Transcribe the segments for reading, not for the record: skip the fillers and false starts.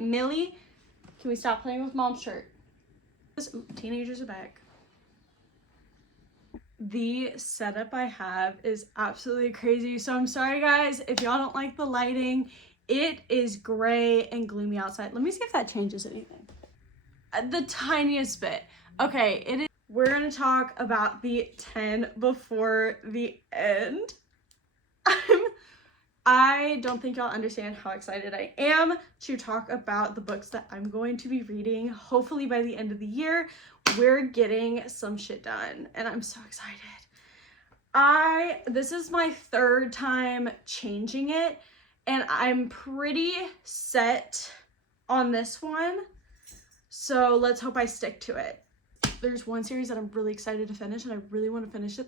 Millie, can we stop playing with mom's shirt? Ooh, teenagers are back. The setup I have is absolutely crazy. So I'm sorry guys if y'all don't like the lighting. It is gray and gloomy outside. Let me see if that changes anything. The tiniest bit. Okay, it is. We're gonna talk about the 10 before the end. I don't think y'all understand how excited I am to talk about the books that I'm going to be reading. Hopefully by the end of the year, we're getting some shit done and I'm so excited. This is my third time changing it and I'm pretty set on this one. So let's hope I stick to it. There's one series that I'm really excited to finish and I really want to finish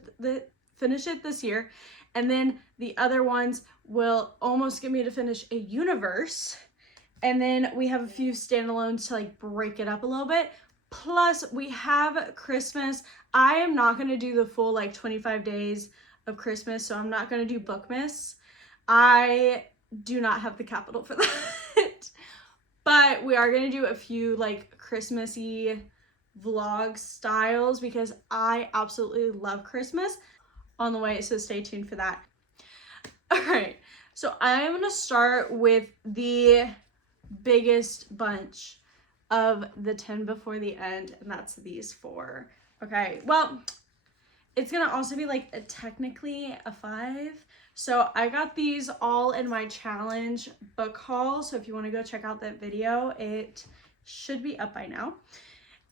it this year. And then the other ones will almost get me to finish a universe. And then we have a few standalones to like break it up a little bit. Plus we have Christmas. I am not going to do the full like 25 days of Christmas. So I'm not going to do Bookmas. I do not have the capital for that. But we are going to do a few like Christmassy vlog styles because I absolutely love Christmas on the way, so stay tuned for that. All right, so I'm gonna start with the biggest bunch of the 10 before the end, and that's these 4. Okay, well, it's gonna also be like technically a 5. So I got these all in my challenge book haul, so if you want to go check out that video, it should be up by now.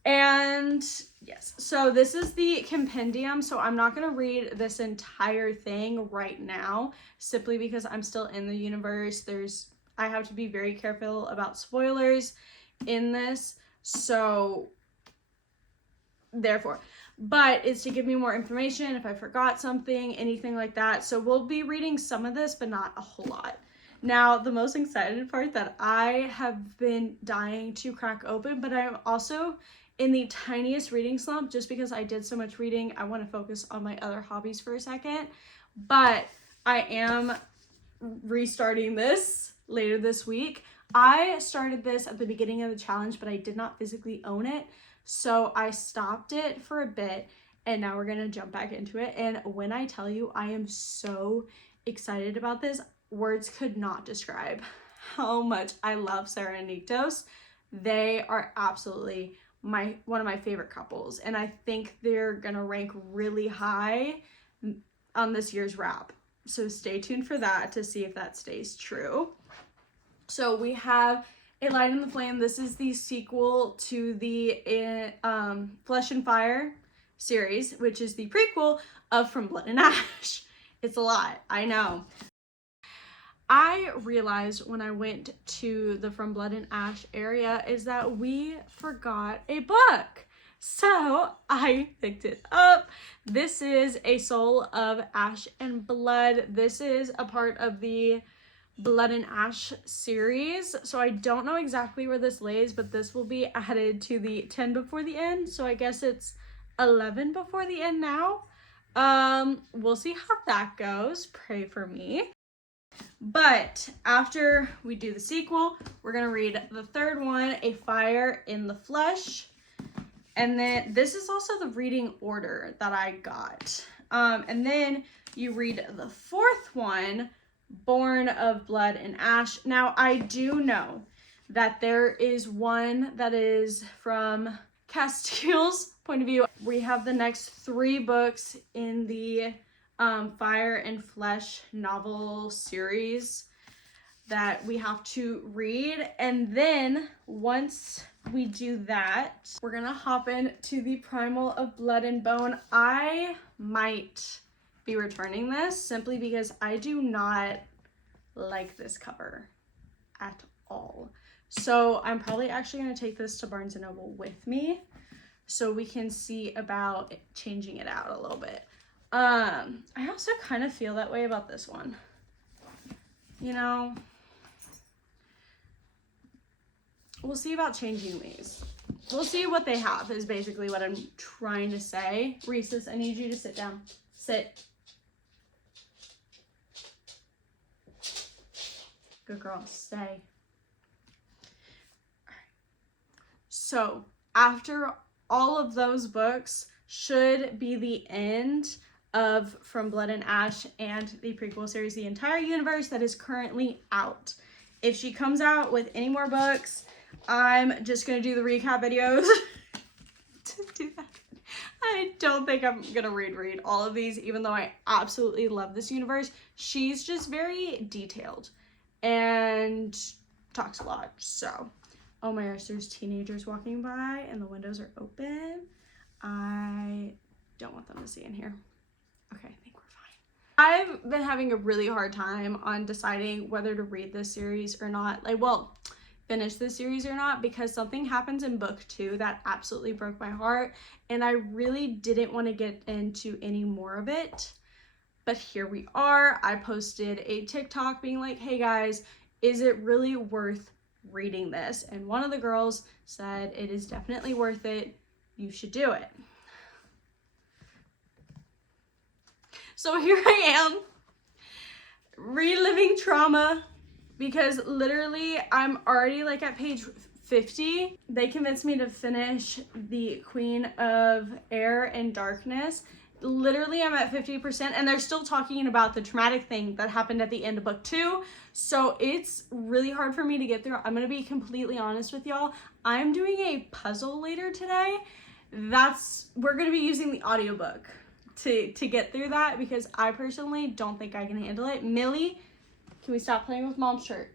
And yes, so this is the compendium. So I'm not going to read this entire thing right now, simply because I'm still in the universe. I have to be very careful about spoilers in this. So therefore, but it's to give me more information if I forgot something, anything like that. So we'll be reading some of this, but not a whole lot. Now, the most excited part that I have been dying to crack open, but I'm also in the tiniest reading slump just because I did so much reading. I want to focus on my other hobbies for a second, but I am restarting this later this week. I started this at the beginning of the challenge, but I did not physically own it. So I stopped it for a bit and now we're going to jump back into it. And when I tell you, I am so excited about this, words could not describe how much I love Sarah and Niktos. They are absolutely one of my favorite couples, and I think they're gonna rank really high on this year's wrap. So stay tuned for that to see if that stays true. So we have A Light in the Flame. This is the sequel to the Flesh and Fire series, which is the prequel of From Blood and Ash. It's a lot, I know. I realized when I went to the From Blood and Ash area is that we forgot a book. So I picked it up. This is A Soul of Ash and Blood. This is a part of the Blood and Ash series. So I don't know exactly where this lays, but this will be added to the 10 before the end. So I guess it's 11 before the end now. We'll see how that goes. Pray for me. But after we do the sequel, we're going to read the third one, A Fire in the Flesh. And then this is also the reading order that I got. And then you read the fourth one, Born of Blood and Ash. Now, I do know that there is one that is from Castiel's point of view. We have the next 3 books in the Fire and Flesh novel series that we have to read, and then once we do that, we're gonna hop into the Primal of Blood and Bone. I might be returning this simply because I do not like this cover at all. So I'm probably actually gonna take this to Barnes & Noble with me so we can see about changing it out a little bit. I also kind of feel that way about this one. You know, we'll see about changing these. We'll see what they have is basically what I'm trying to say. Reese's, I need you to sit down. Sit. Good girl, stay. So after all of those books should be the end of From Blood and Ash and the prequel series, the entire universe that is currently out. If she comes out with any more books, I'm just going to do the recap videos to do that. I don't think I'm going to read all of these, even though I absolutely love this universe. She's just very detailed and talks a lot. So, oh my gosh, there's teenagers walking by and the windows are open. I don't want them to see in here. Okay, I think we're fine. I've been having a really hard time on deciding whether to read this series or not. Like, well, finish this series or not, because something happens in book 2 that absolutely broke my heart, and I really didn't want to get into any more of it. But here we are. I posted a TikTok being like, hey guys, is it really worth reading this? And one of the girls said, it is definitely worth it. You should do it. So here I am, reliving trauma, because literally I'm already like at page 50. They convinced me to finish the Queen of Air and Darkness. Literally I'm at 50% and they're still talking about the traumatic thing that happened at the end of book 2. So it's really hard for me to get through. I'm gonna be completely honest with y'all. I'm doing a puzzle later today. We're gonna be using the audiobook to get through that, because I personally don't think I can handle it. Millie, can we stop playing with mom's shirt?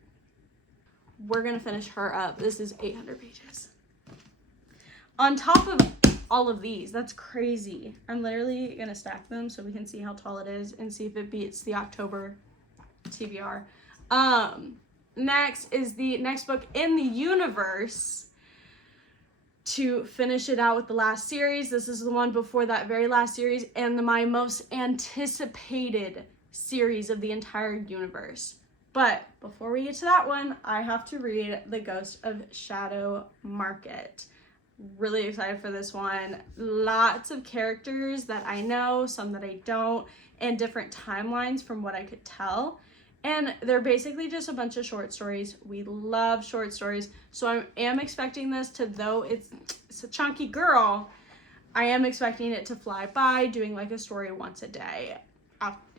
We're gonna finish her up. This is 800 pages. On top of all of these, that's crazy. I'm literally gonna stack them so we can see how tall it is and see if it beats the October TBR. Next is the next book in the universe to finish it out with the last series. This is the one before that very last series and my most anticipated series of the entire universe. But before we get to that one, I have to read The Ghost of Shadow Market. Really excited for this one. Lots of characters that I know, some that I don't, and different timelines from what I could tell. And they're basically just a bunch of short stories. We love short stories. So I am expecting this to, though it's a chunky girl, I am expecting it to fly by, doing like a story once a day.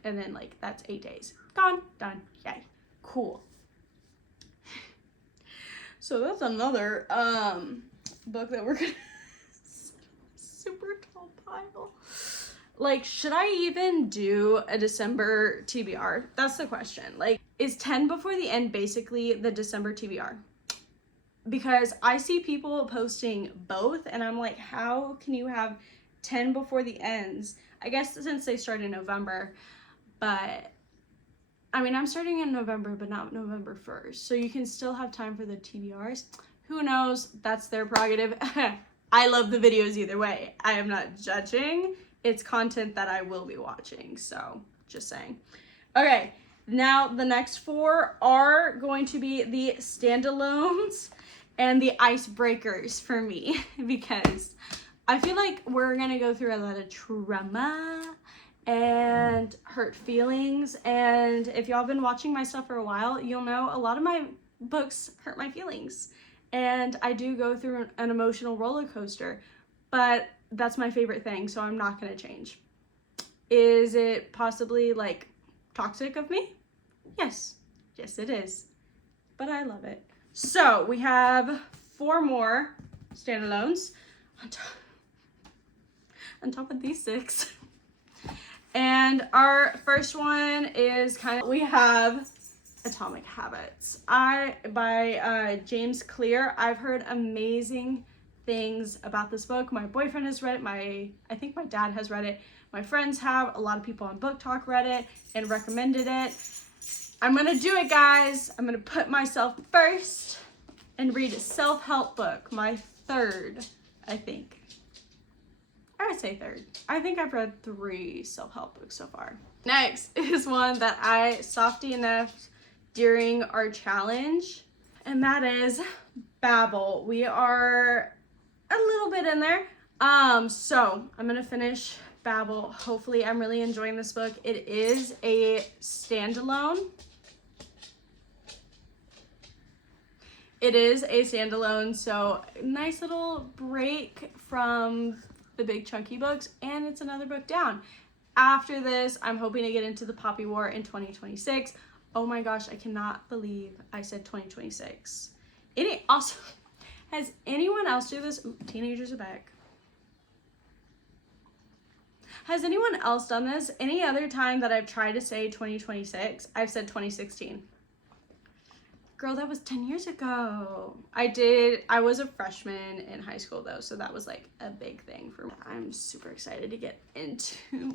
And then like that's 8 days. Gone, done, yay. Cool. So that's another book that we're gonna super tall pile. Like, should I even do a December TBR? That's the question. Like, is 10 before the end basically the December TBR? Because I see people posting both and I'm like, how can you have 10 before the ends? I guess since they start in November, but I mean, I'm starting in November, but not November 1st. So you can still have time for the TBRs. Who knows? That's their prerogative. I love the videos either way. I am not judging. It's content that I will be watching. So just saying. Okay, now the next 4 are going to be the standalones and the icebreakers for me, because I feel like we're gonna go through a lot of trauma and hurt feelings, and if y'all been watching my stuff for a while, you'll know a lot of my books hurt my feelings, and I do go through an emotional roller coaster, but that's my favorite thing, so I'm not gonna change. Is it possibly like toxic of me? Yes it is, but I love it. So we have 4 more standalones on top of these 6. And our first one is we have Atomic Habits. By James Clear. I've heard amazing things about this book. My boyfriend has read it. I think my dad has read it. My friends have. A lot of people on Book Talk read it and recommended it. I'm gonna do it, guys. I'm gonna put myself first and read a self-help book. My 3rd, I think. I would say 3rd. I think I've read 3 self-help books so far. Next is one that I softy enough during our challenge, and that is Babel. We are a little bit in there. So I'm gonna finish Babel. Hopefully I'm really enjoying this book. It is a standalone. It is a standalone, so nice little break from the big chunky books, and it's another book down. After this, I'm hoping to get into the Poppy War in 2026. Oh my gosh, I cannot believe I said 2026. Has anyone else do this? Ooh, teenagers are back. Has anyone else done this? Any other time that I've tried to say 2026, I've said 2016. Girl, that was 10 years ago. I was a freshman in high school though, so that was like a big thing for me. I'm super excited to get into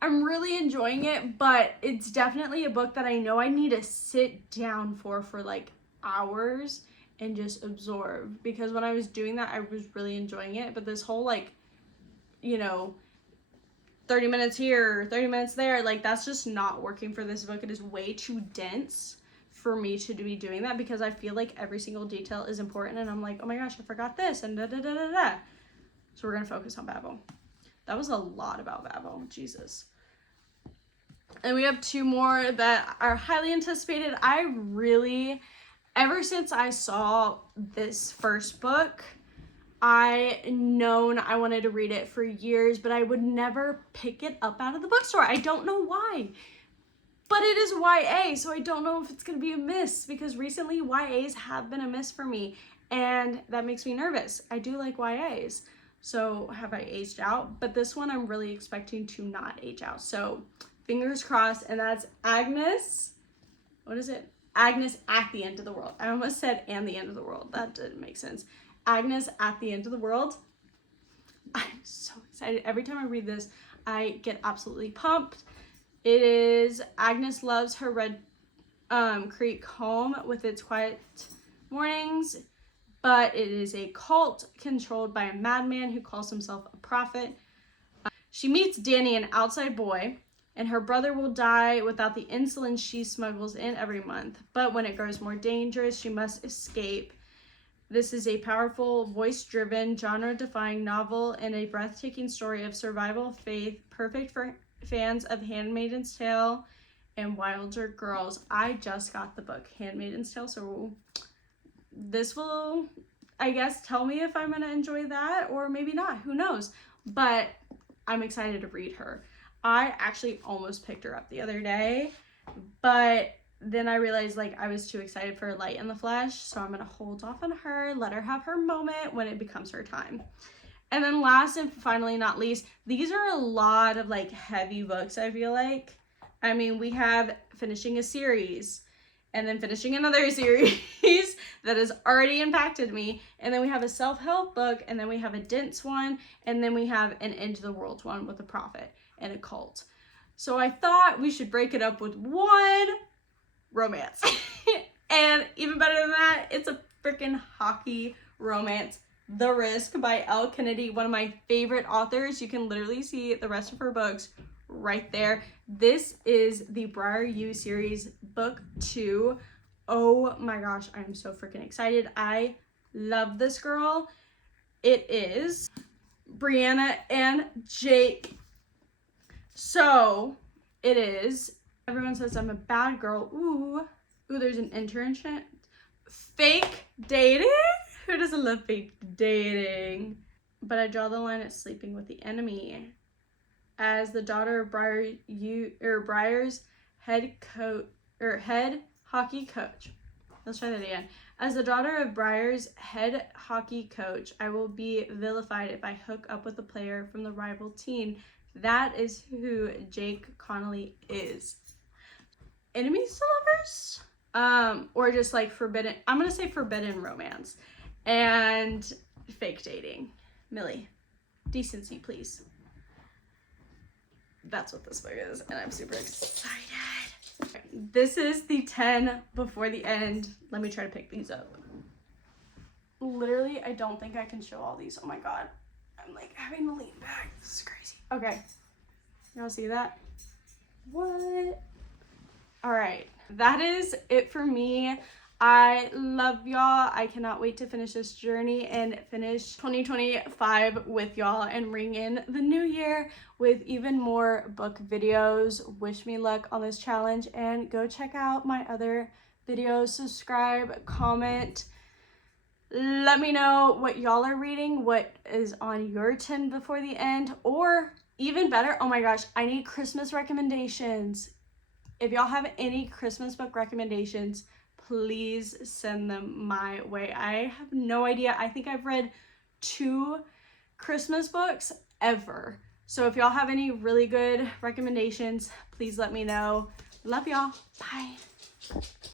I'm really enjoying it, but it's definitely a book that I know I need to sit down for like hours and just absorb, because when I was doing that, I was really enjoying it, but this whole like, you know, 30 minutes here, 30 minutes there, like that's just not working for this book. It is way too dense for me to be doing that, because I feel like every single detail is important and I'm like, oh my gosh, I forgot this and da da da da da. So we're gonna focus on Babel. That was a lot about Babel, Jesus. And we have 2 more that are highly anticipated. Ever since I saw this first book, I known I wanted to read it for years, but I would never pick it up out of the bookstore. I don't know why. But it is YA, so I don't know if it's going to be a miss, because recently YAs have been a miss for me, and that makes me nervous. I do like YAs, so have I aged out? But this one I'm really expecting to not age out, so fingers crossed. And that's Agnes. What is it? Agnes at the End of the World. I almost said and the End of the World. That didn't make sense. Agnes at the End of the World. I'm so excited. Every time I read this, I get absolutely pumped. It is Agnes loves her Red Creek home with its quiet mornings, but it is a cult controlled by a madman who calls himself a prophet. She meets Danny, an outside boy, and her brother will die without the insulin she smuggles in every month. But when it grows more dangerous, she must escape. This is a powerful, voice-driven, genre-defying novel and a breathtaking story of survival, faith, perfect for fans of Handmaid's Tale and Wilder Girls. I just got the book Handmaid's Tale, so this will, I guess, tell me if I'm going to enjoy that or maybe not. Who knows? But I'm excited to read her. I actually almost picked her up the other day, but then I realized like I was too excited for Light in the Flesh, so I'm going to hold off on her, let her have her moment when it becomes her time. And then last and finally not least, these are a lot of like heavy books, I feel like. I mean, we have finishing a series and then finishing another series that has already impacted me. And then we have a self-help book, and then we have a dense one, and then we have an end to the world one with a prophet and a cult. So I thought we should break it up with one romance. And even better than that, it's a freaking hockey romance. The Risk by Elle Kennedy, one of my favorite authors. You can literally see the rest of her books right there. This is the Briar U series, book 2. Oh my gosh, I'm so freaking excited. I love this girl. It is Brianna and Jake. So it is, everyone says I'm a bad girl. Ooh, there's an internship. Fake dating? Who doesn't love fake dating? But I draw the line at sleeping with the enemy. As the daughter of Briar's head hockey coach. Let's try that again. As the daughter of Briar's head hockey coach, I will be vilified if I hook up with a player from the rival team. That is who Jake Connolly is. Enemies to lovers? Or just like forbidden, I'm gonna say forbidden romance. And fake dating. Millie, decency, please. That's what this book is, and I'm super excited. This is the 10 before the end. Let me try to pick these up. Literally, I don't think I can show all these. Oh my god. I'm like having to lean back. This is crazy. Okay. Y'all see that? What? All right. That is it for me. I love y'all. I cannot wait to finish this journey and finish 2025 with y'all and ring in the new year with even more book videos. Wish me luck on this challenge and go check out my other video, subscribe, comment. Let me know what y'all are reading, what is on your 10 before the end, or even better, oh my gosh, I need Christmas recommendations. If y'all have any Christmas book recommendations, please send them my way. I have no idea. I think I've read 2 Christmas books ever. So if y'all have any really good recommendations, please let me know. Love y'all. Bye.